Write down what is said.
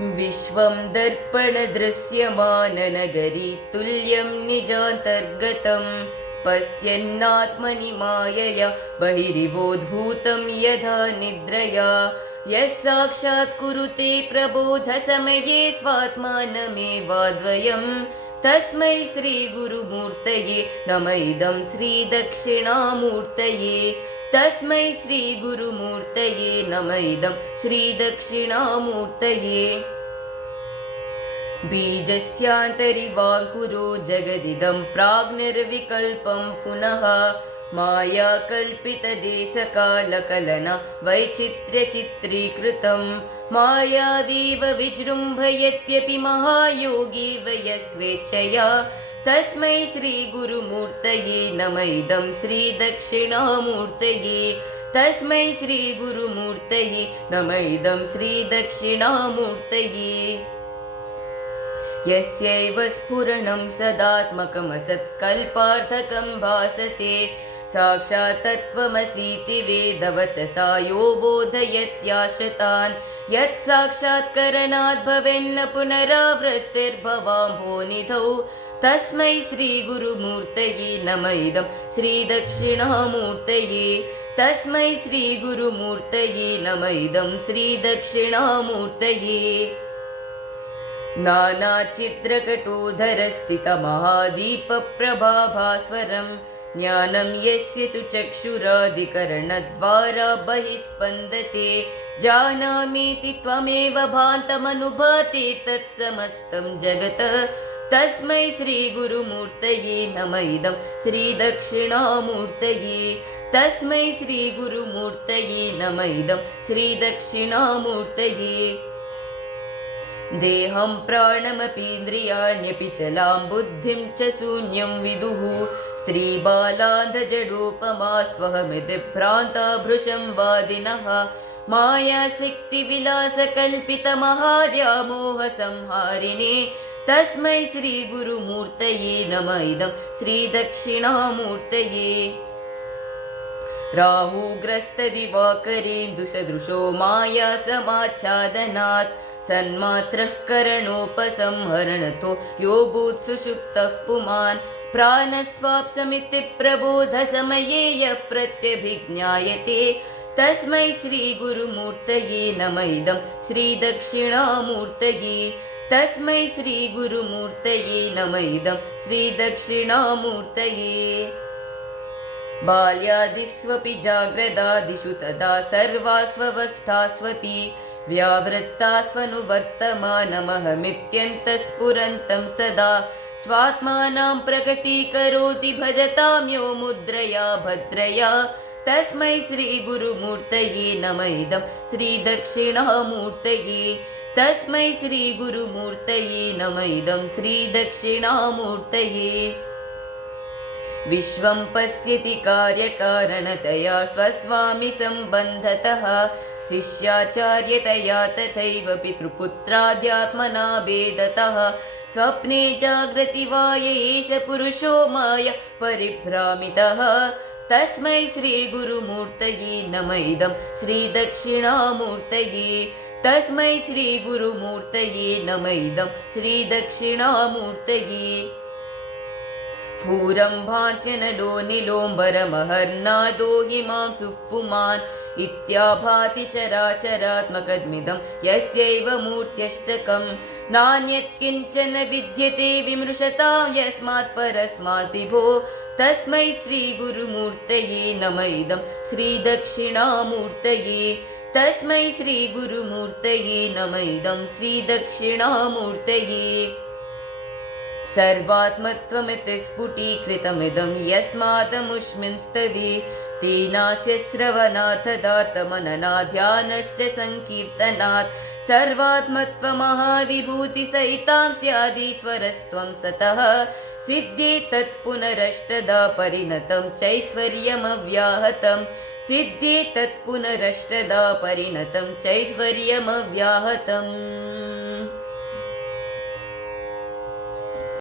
विश्वं दर्पणदृश्यमाननगरी तुल्यं निजान्तर्गतं पश्यन्नात्मनि मायया बहिरिवोद्भूतं यथा निद्रया यः साक्षात् कुरुते प्रबोधसमये स्वात्मानमेवाद्वयं तस्मै श्रीगुरुमूर्तये नम इदं श्रीदक्षिणामूर्तये तस्मै श्रीगुरुमूर्तये नम इदं श्रीदक्षिणामूर्तये बीजस्यान्तरिवाङ्कुरो जगदिदं प्राग्निर्विकल्पं पुनः मायाकल्पितदेशकालकलना वैचित्र्यचित्रीकृतं मायावीव विजृम्भयत्यपि महायोगी वयस्वेच्छया तस्मै श्रीगुरुमूर्तये नम इदं श्रीदक्षिणामूर्तये तस्मै श्रीगुरुमूर्तये नम इदं श्रीदक्षिणामूर्तये यस्यैव स्फुरणं सदात्मकमसत्कल्पार्थकं भासते साक्षात् तत्त्वमसीति वेदवचसा यो बोधयत्याश्रितान् यत् साक्षात्करणात् भवेन्न पुनरावृत्तिर्भवाम्भोनिधौ तस्मै श्रीगुरुमूर्तये नम इदं श्रीदक्षिणामूर्तये तस्मै श्रीगुरुमूर्तये नम इदं श्रीदक्षिणामूर्तये नानाचित्रकटोधरस्थितमहादीपप्रभाभास्वरं ज्ञानं यस्य तु चक्षुरादिकरणद्वारा बहिः स्पन्दते जानामीति त्वमेव भान्तमनुभाति तत्समस्तं जगत् तस्मै श्रीगुरुमूर्तये नम इदं श्रीदक्षिणामूर्तये तस्मै श्रीगुरुमूर्तये नम इदं श्रीदक्षिणामूर्तये देहं प्राणमपीन्द्रियाण्यपि चलां बुद्धिं च शून्यं विदुः स्त्रीबालान्धजडोपमास्त्वहमिति भ्रान्ता भृशं वादिनः मायाशक्तिविलासकल्पितमहाव्यामोहसंहारिणे तस्मै श्रीगुरुमूर्तये नम इदं श्रीदक्षिणामूर्तये राहुग्रस्तदिवाकरेन्दुसदृशो मायासमाच्छादनात् सन्मात्रः करणोपसंहरणतो यो भूत्सुषुप्तः पुमान् प्राणस्वाप्समिति प्रबोधसमये यः प्रत्यभिज्ञायते तस्मै श्रीगुरुमूर्तये नम इदं श्रीदक्षिणामूर्तये तस्मै श्रीगुरुमूर्तये नम इदं श्रीदक्षिणामूर्तये बाल्यादिष्वपि जाग्रदादिषु तदा सर्वास्वस्थास्वपि व्यावृत्तास्वनुवर्तमानमहमित्यन्तस्फुरन्तं सदा स्वात्मानं प्रकटीकरोति भजतां यो मुद्रया भद्रया तस्मै श्रीगुरुमूर्तये नम इदं श्रीदक्षिणामूर्तये तस्मै श्रीगुरुमूर्तये नम इदं श्रीदक्षिणामूर्तये विश्वं पश्यति कार्यकारणतया स्वस्वामि सम्बन्धतः शिष्याचार्यतया तथैव पितृपुत्राद्यात्मना भेदतः स्वप्ने जाग्रति वा एष पुरुषो माया परिभ्रामितः तस्मै श्रीगुरुमूर्तये नम इदं श्रीदक्षिणामूर्तये तस्मै श्रीगुरुमूर्तये नम इदं श्रीदक्षिणामूर्तये भूरम्भांस्यनलो निलोम्बरमहर्नादो हिमांशुः पुमान् इत्याभाति चराचरात्मकमिदं यस्यैव मूर्त्यष्टकं नान्यत् किञ्चन विद्यते विमृशतां यस्मात् परस्मात् विभो तस्मै श्रीगुरुमूर्तये नम इदं श्रीदक्षिणामूर्तये तस्मै श्रीगुरुमूर्तये नम इदं श्रीदक्षिणामूर्तये सर्वात्मत्वमिति स्फुटीकृतमिदं यस्मादमुष्मिन् स्तवे तेनास्य श्रवणार्थदार्थमननाध्यानश्च सङ्कीर्तनात् सर्वात्मत्वमहाविभूतिसहितां स्यादीश्वरस्त्वं सतः सिद्धे तत्पुनरष्टदा परिणतं चैश्वर्यमव्याहतं सिद्धे तत्पुनरष्टदा परिणतं चैश्वर्यमव्याहतम्।